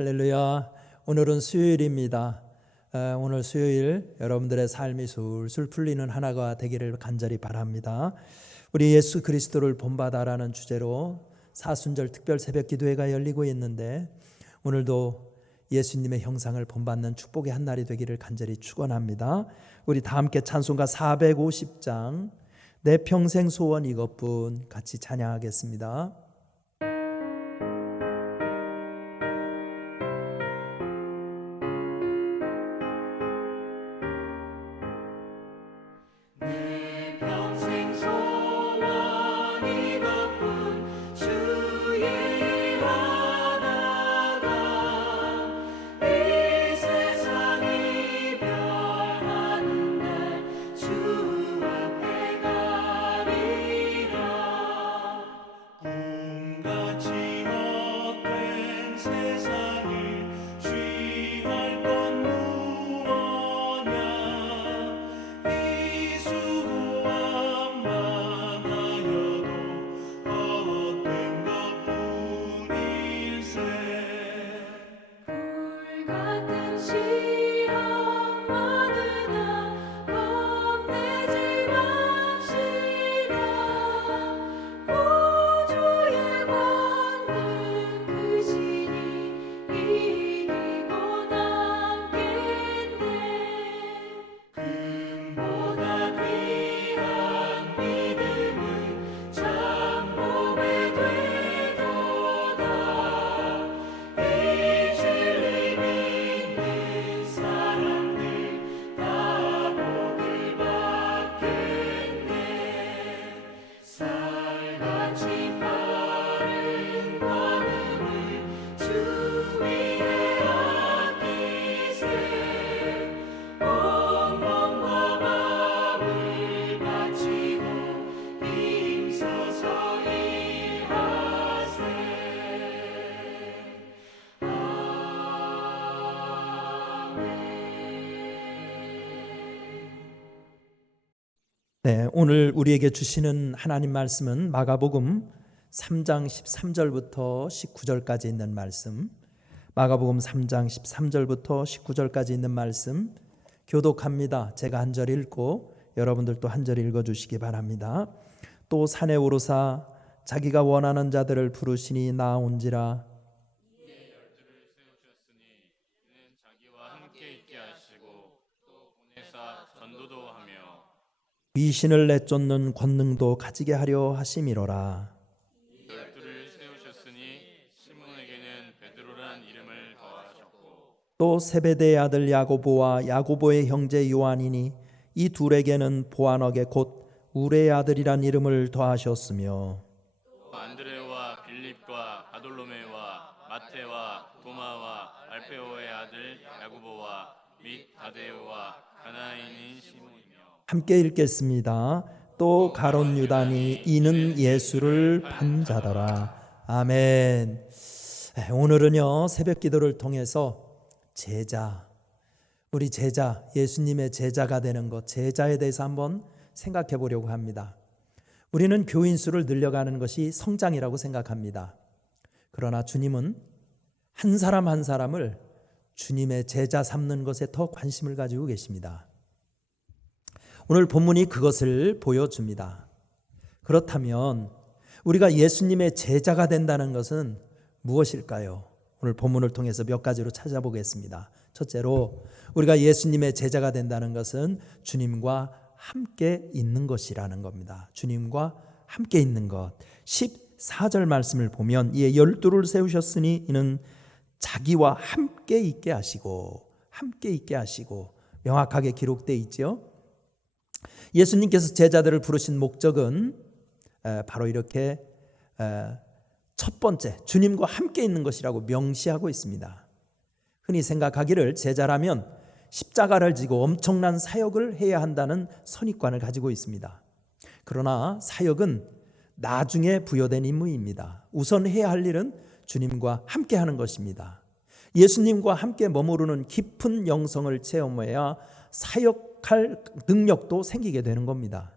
할렐루야. 오늘은 수요일입니다. 오늘 수요일 여러분들의 삶이 술술 풀리는 하나가 되기를 간절히 바랍니다. 우리 예수 그리스도를 본받아라는 주제로 사순절 특별 새벽 기도회가 열리고 있는데, 오늘도 예수님의 형상을 본받는 축복의 한 날이 되기를 간절히 축원합니다. 우리 다 함께 찬송가 450장 내 평생 소원 이것뿐 같이 찬양하겠습니다. 오늘 우리에게 주시는 하나님 말씀은 마가복음 3장 13절부터 19절까지 있는 말씀, 마가복음 3장 13절부터 19절까지 있는 말씀 교독합니다. 제가 한 절 읽고 여러분들도 한 절 읽어주시기 바랍니다. 또 산에 오르사 자기가 원하는 자들을 부르시니 나온지라. 귀신을 내쫓는 권능도 가지게 하려 하심이로라. 열두를 세우셨으니 시몬에게는 베드로란 이름을 더하셨고, 또 세베대의 아들 야고보와 야고보의 형제 요한이니 이 둘에게는 보아너게 곧 우레의 아들이란 이름을 더하셨으며, 또 안드레와 빌립과 바돌로메와 마테와 도마와 알페오의 아들 야고보와 및 다데오와 가나인인 시몬이며. 함께 읽겠습니다. 또 가롯 유다니 이는 예수를 판 자더라. 아멘. 오늘은요, 새벽 기도를 통해서 우리 제자, 예수님의 제자가 되는 것, 제자에 대해서 한번 생각해 보려고 합니다. 우리는 교인 수를 늘려가는 것이 성장이라고 생각합니다. 그러나 주님은 한 사람 한 사람을 주님의 제자 삼는 것에 더 관심을 가지고 계십니다. 오늘 본문이 그것을 보여줍니다. 그렇다면 우리가 예수님의 제자가 된다는 것은 무엇일까요? 오늘 본문을 통해서 몇 가지로 찾아보겠습니다. 첫째로, 우리가 예수님의 제자가 된다는 것은 주님과 함께 있는 것이라는 겁니다. 주님과 함께 있는 것. 14절 말씀을 보면 이에 열두를 세우셨으니 이는 자기와 함께 있게 하시고 명확하게 기록되어 있죠. 예수님께서 제자들을 부르신 목적은 바로 이렇게 첫 번째, 주님과 함께 있는 것이라고 명시하고 있습니다. 흔히 생각하기를 제자라면 십자가를 지고 엄청난 사역을 해야 한다는 선입관을 가지고 있습니다. 그러나 사역은 나중에 부여된 임무입니다. 우선 해야 할 일은 주님과 함께 하는 것입니다. 예수님과 함께 머무르는 깊은 영성을 체험해야 사역할 능력도 생기게 되는 겁니다.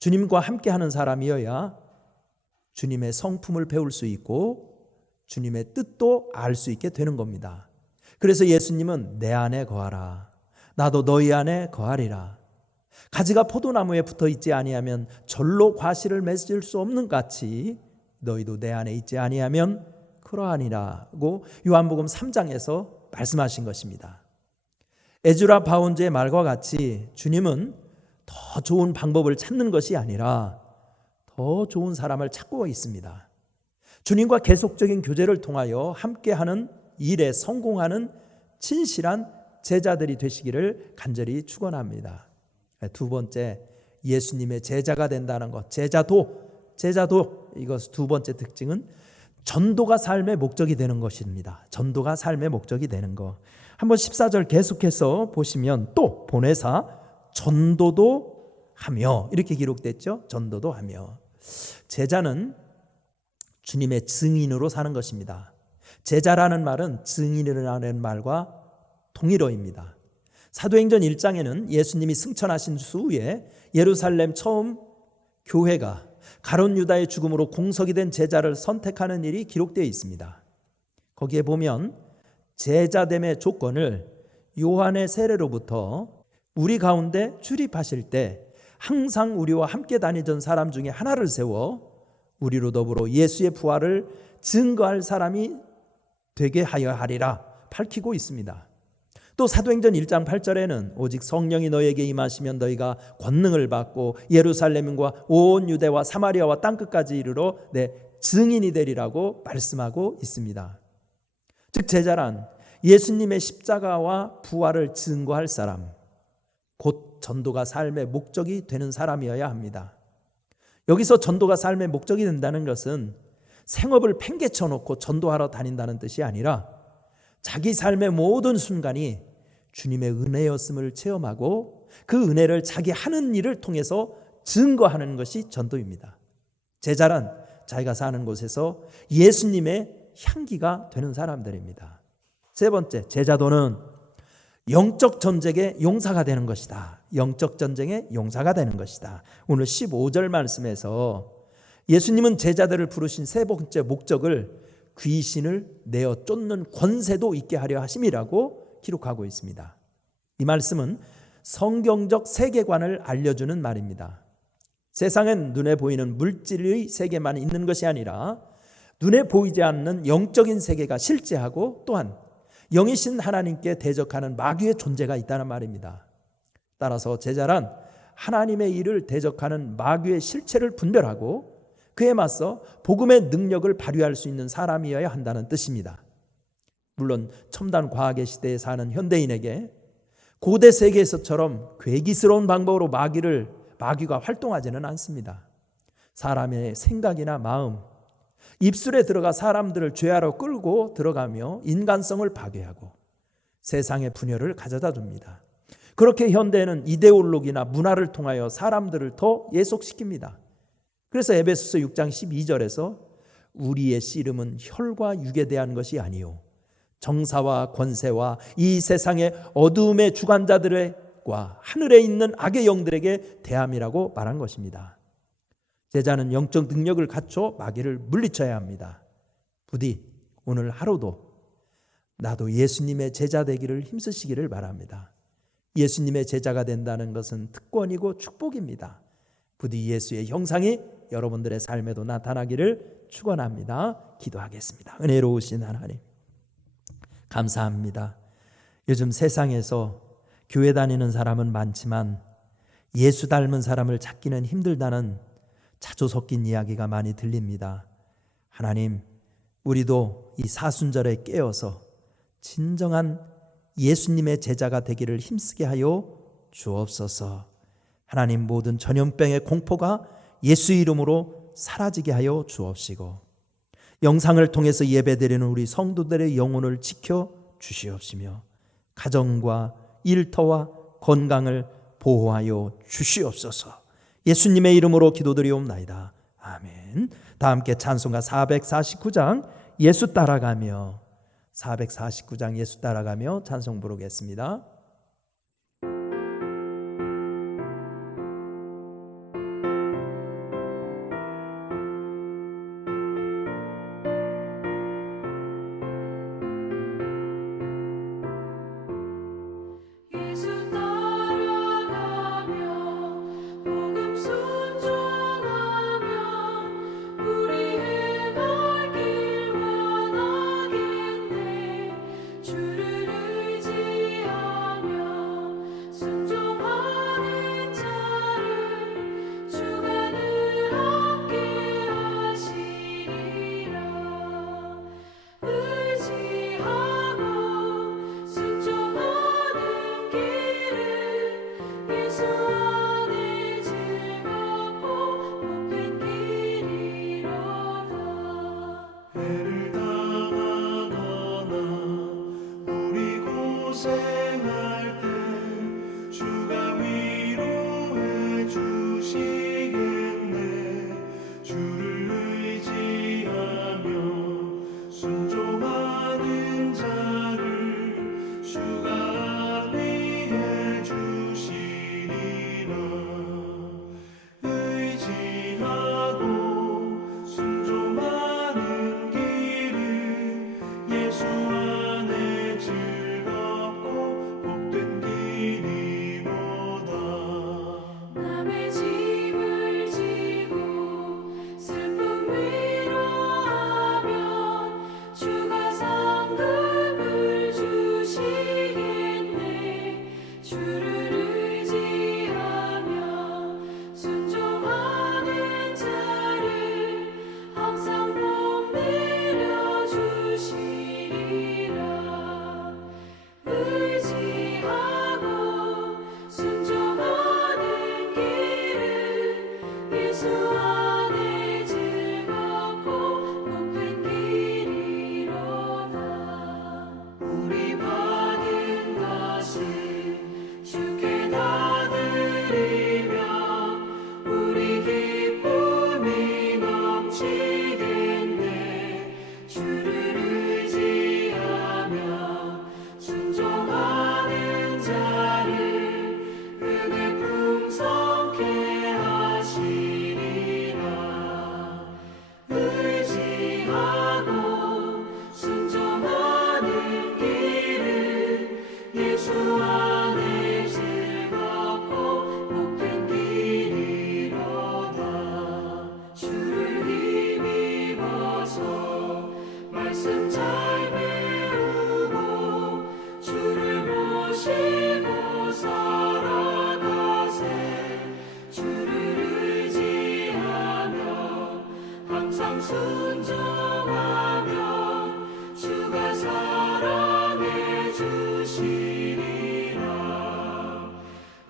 주님과 함께 하는 사람이어야 주님의 성품을 배울 수 있고 주님의 뜻도 알 수 있게 되는 겁니다. 그래서 예수님은 내 안에 거하라. 나도 너희 안에 거하리라. 가지가 포도나무에 붙어 있지 아니하면 절로 과실을 맺을 수 없는 같이 너희도 내 안에 있지 아니하면 그러하니라고 요한복음 3장에서 말씀하신 것입니다. 에즈라 바운즈의 말과 같이 주님은 더 좋은 방법을 찾는 것이 아니라 더 좋은 사람을 찾고 있습니다. 주님과 계속적인 교제를 통하여 함께하는 일에 성공하는 진실한 제자들이 되시기를 간절히 축원합니다. 두 번째, 예수님의 제자가 된다는 것, 제자도 이것 두 번째 특징은 전도가 삶의 목적이 되는 것입니다. 전도가 삶의 목적이 되는 것. 한번 14절 계속해서 보시면 또 보내사 전도도 하며 이렇게 기록됐죠. 전도도 하며. 제자는 주님의 증인으로 사는 것입니다. 제자라는 말은 증인이라는 말과 동일어입니다. 사도행전 1장에는 예수님이 승천하신 후에 예루살렘 처음 교회가 가룟 유다의 죽음으로 공석이 된 제자를 선택하는 일이 기록되어 있습니다. 거기에 보면 제자됨의 조건을 요한의 세례로부터 우리 가운데 출입하실 때 항상 우리와 함께 다니던 사람 중에 하나를 세워 우리로 더불어 예수의 부활을 증거할 사람이 되게 하여 하리라 밝히고 있습니다. 또 사도행전 1장 8절에는 오직 성령이 너에게 임하시면 너희가 권능을 받고 예루살렘과 온 유대와 사마리아와 땅끝까지 이르러 내 증인이 되리라고 말씀하고 있습니다. 즉 제자란 예수님의 십자가와 부활을 증거할 사람, 곧 전도가 삶의 목적이 되는 사람이어야 합니다. 여기서 전도가 삶의 목적이 된다는 것은 생업을 팽개쳐 놓고 전도하러 다닌다는 뜻이 아니라 자기 삶의 모든 순간이 주님의 은혜였음을 체험하고 그 은혜를 자기 하는 일을 통해서 증거하는 것이 전도입니다. 제자란 자기가 사는 곳에서 예수님의 향기가 되는 사람들입니다. 세 번째, 제자도는 영적 전쟁의 용사가 되는 것이다. 영적 전쟁의 용사가 되는 것이다. 오늘 15절 말씀에서 예수님은 제자들을 부르신 세 번째 목적을 귀신을 내어 쫓는 권세도 있게 하려 하심이라고 기록하고 있습니다. 이 말씀은 성경적 세계관을 알려주는 말입니다. 세상엔 눈에 보이는 물질의 세계만 있는 것이 아니라 눈에 보이지 않는 영적인 세계가 실제하고 또한 영이신 하나님께 대적하는 마귀의 존재가 있다는 말입니다. 따라서 제자란 하나님의 일을 대적하는 마귀의 실체를 분별하고 그에 맞서 복음의 능력을 발휘할 수 있는 사람이어야 한다는 뜻입니다. 물론 첨단 과학의 시대에 사는 현대인에게 고대 세계에서처럼 괴기스러운 방법으로 마귀가 활동하지는 않습니다. 사람의 생각이나 마음, 입술에 들어가 사람들을 죄하러 끌고 들어가며 인간성을 파괴하고 세상의 분열을 가져다 줍니다. 그렇게 현대에는 이데올로기나 문화를 통하여 사람들을 더 예속시킵니다. 그래서 에베소서 6장 12절에서 우리의 씨름은 혈과 육에 대한 것이 아니요 정사와 권세와 이 세상의 어두움의 주관자들과 하늘에 있는 악의 영들에게 대함이라고 말한 것입니다. 제자는 영적 능력을 갖춰 마귀를 물리쳐야 합니다. 부디 오늘 하루도 나도 예수님의 제자 되기를 힘쓰시기를 바랍니다. 예수님의 제자가 된다는 것은 특권이고 축복입니다. 부디 예수의 형상이 여러분들의 삶에도 나타나기를 축원합니다. 기도하겠습니다. 은혜로우신 하나님 감사합니다. 요즘 세상에서 교회 다니는 사람은 많지만 예수 닮은 사람을 찾기는 힘들다는 자주 섞인 이야기가 많이 들립니다. 하나님, 우리도 이 사순절에 깨어서 진정한 예수님의 제자가 되기를 힘쓰게 하여 주옵소서. 하나님, 모든 전염병의 공포가 예수 이름으로 사라지게 하여 주옵시고 영상을 통해서 예배드리는 우리 성도들의 영혼을 지켜 주시옵시며 가정과 일터와 건강을 보호하여 주시옵소서. 예수님의 이름으로 기도드리옵나이다. 아멘. 다 함께 찬송가 449장 예수 따라가며 449장 예수 따라가며 찬송 부르겠습니다. 고생할 때 주가 위로해 주시겠네. 주를 의지하며 순종하는 자를 주가 안위해 주시리라. 의지하고 순종하는 길은 예수 안에 즐겁고 복된 길이로다. 남의 짐을 지고 슬픔 위로하면 주가 상급을 주시겠네. 주를 의지하며 순종하는 자를 항상 복 내려 주시리라. 의지하고 순종하는 길은 예수 안에 즐겁고 복된 길이로다. 우리 받은 것은 주께 다 드리며 우리 기쁨이 넘치겠네. 주를 의지하며 순종하는 자를 은혜 풍성케 하시리라. 의지하고 순종하는 길은 예수 안에 즐겁고 복된 길이로다. 주를 힘입어서 말씀 잘 배우고 주를 모시고 살아가세. 주를 의지하며 항상 순종하면 주가 사랑해 주시리라.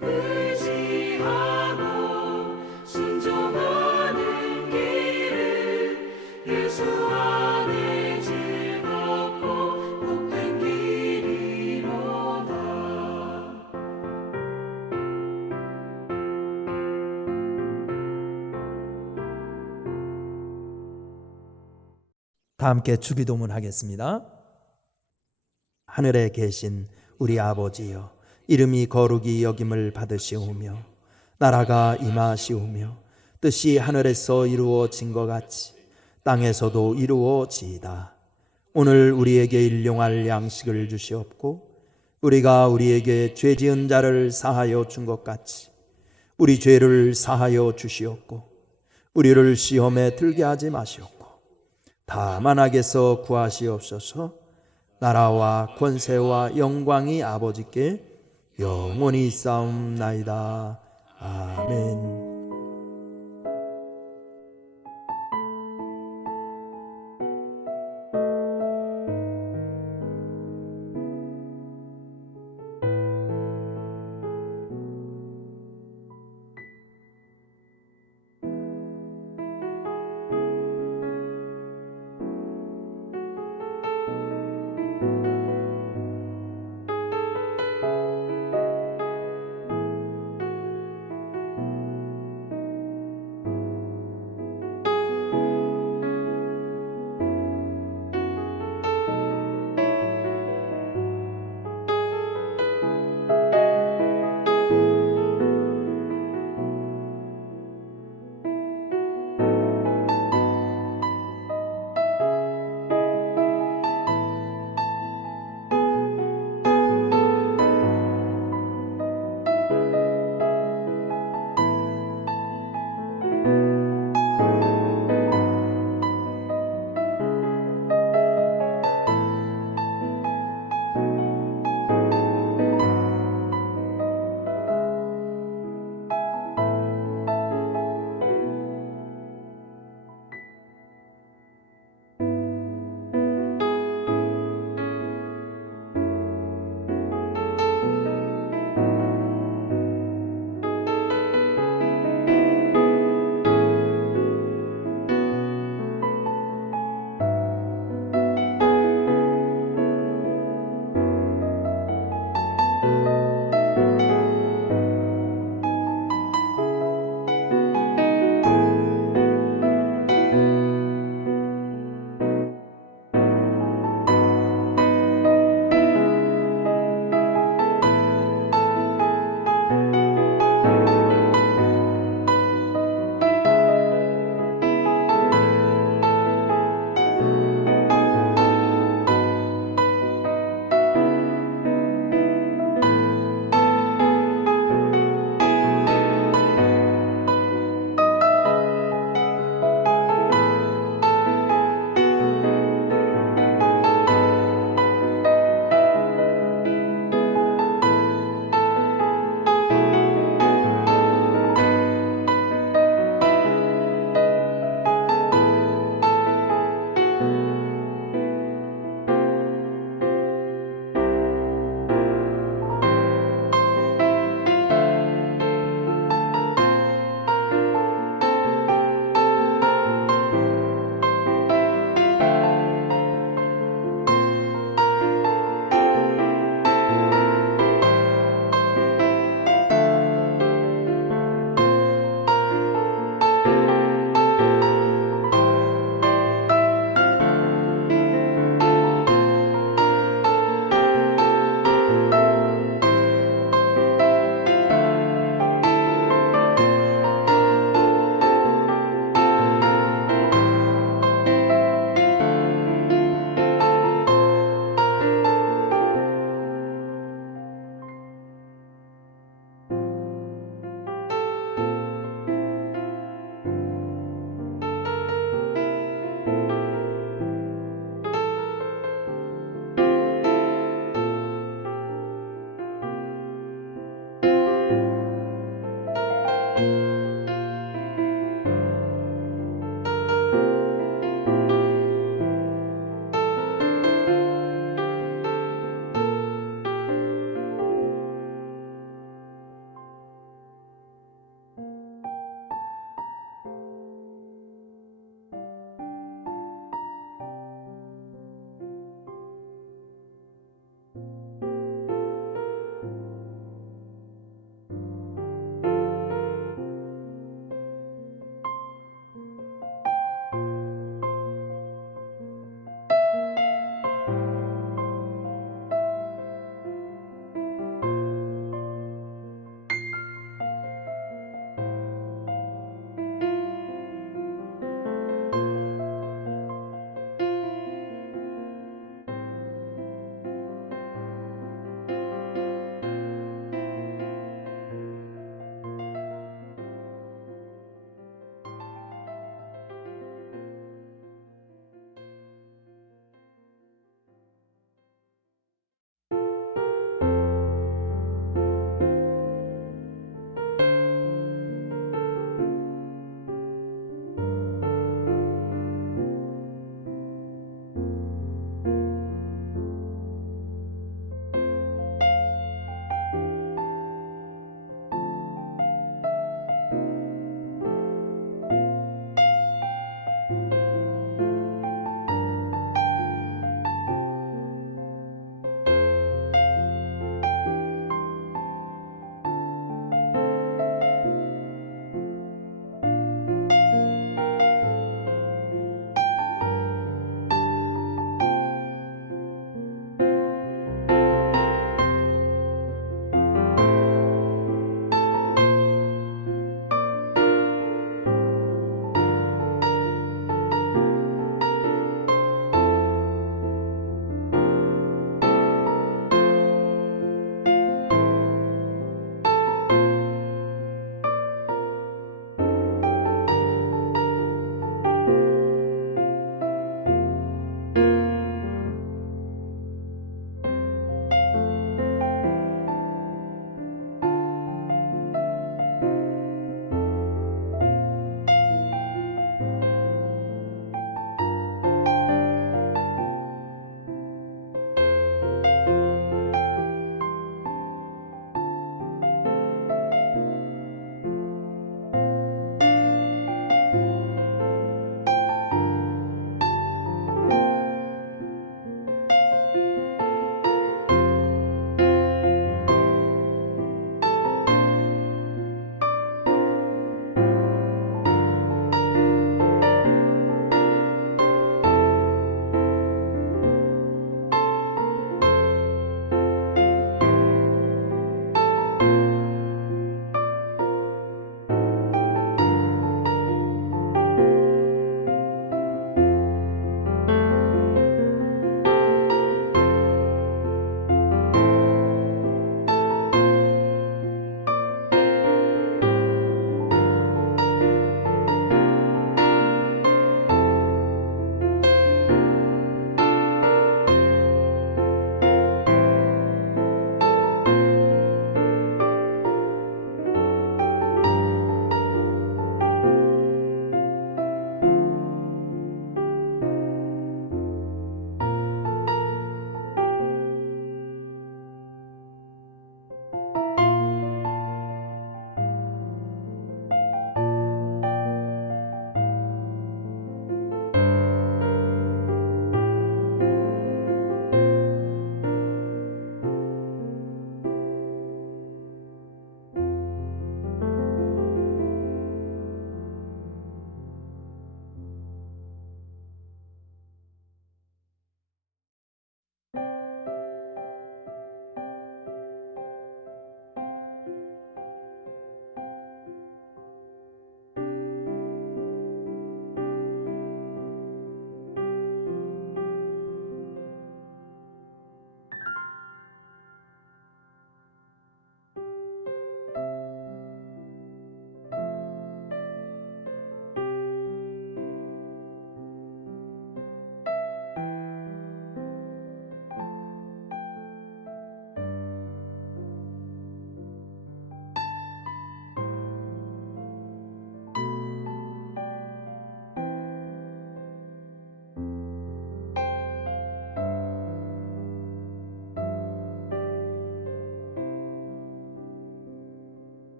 의지하고 순종하는 길은 예수 안에 즐겁고 복된 길이로다. 다 함께 주기도문 하겠습니다. 하늘에 계신 우리 아버지여, 이름이 거룩히 여김을 받으시오며 나라가 임하시오며 뜻이 하늘에서 이루어진 것 같이 땅에서도 이루어지이다. 오늘 우리에게 일용할 양식을 주시옵고 우리가 우리에게 죄 지은 자를 사하여 준 것 같이 우리 죄를 사하여 주시옵고 우리를 시험에 들게 하지 마시옵고 다만 악에서 구하시옵소서. 나라와 권세와 영광이 아버지께 영원히 있사옵나이다. 아멘.